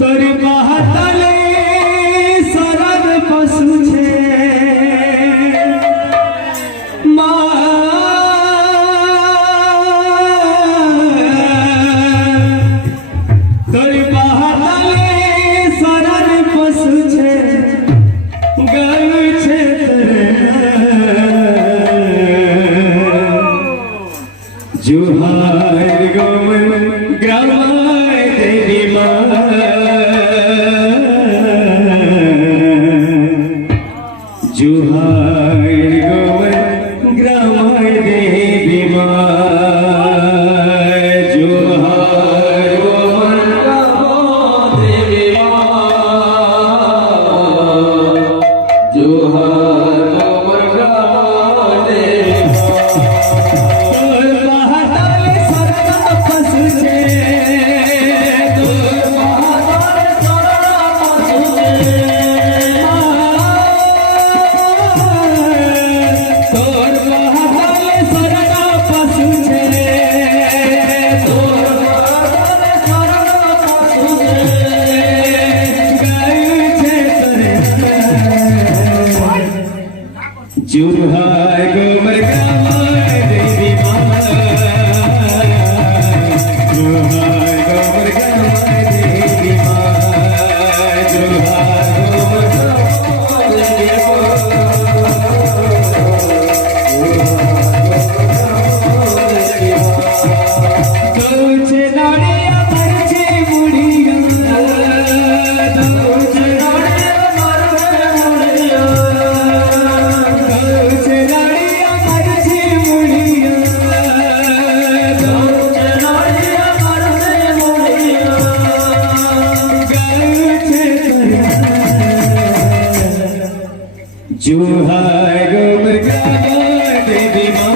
तोरी महातले सरद पशु छे तोरी महातले सरद पशु छे गयु छे जुहार गोमन ग्रामाय देवी माँ जुहार गोमन ग्रामाय देवी माँ जुहार गोमन ग्रामाय देवी माँ जुहार गोमन ग्रामाय देवी जुहार गोमर ग्रामाय देवी माँ जुहार गोमर ग्रामाय देवी माँ जुहार गोमर ग्रामाय देवी माँ तुझे नाड़िया मरछे मुड़िया तुझे नाड़िया मरछे मुड़िया जुहार गोमर ग्रामाय देवी माँ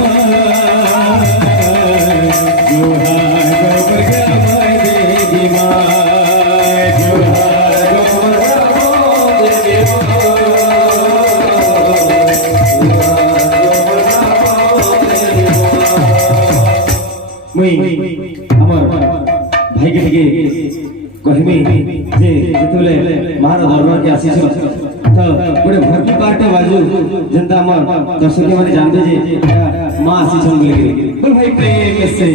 जुहार गोमर ग्रामाय देवी माँ जुहार गोमर ग्रामाय देवी माँ আমার ভাইকে থেকে কহিবি যে যেতলে মহার দরবারকে আসিছ तो गोटे भर्ती पार्ट बाजू जनता हमर दर्शक माने जानते जे मां आसी छन बोले बोल भाई प्रेम से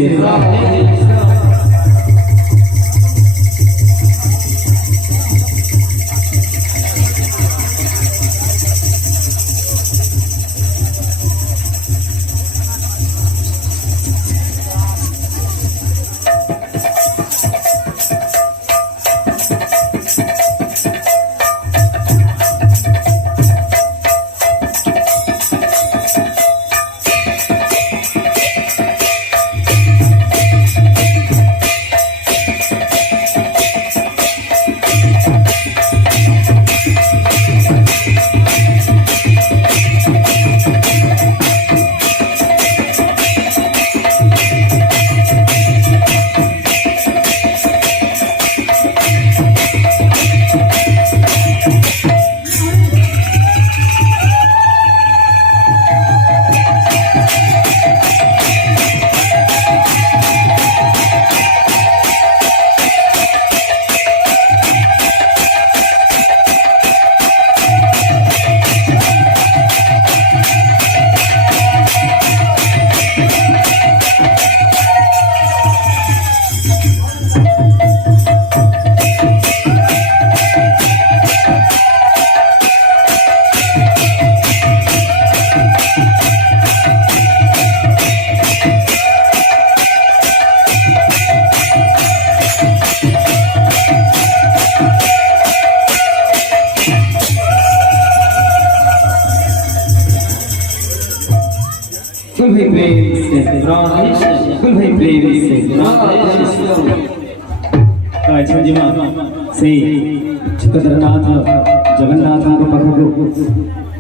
कुल भाई प्रेम से कुल भाई प्रेम से अच्छा जी मां से जगन्नाथ को पाखको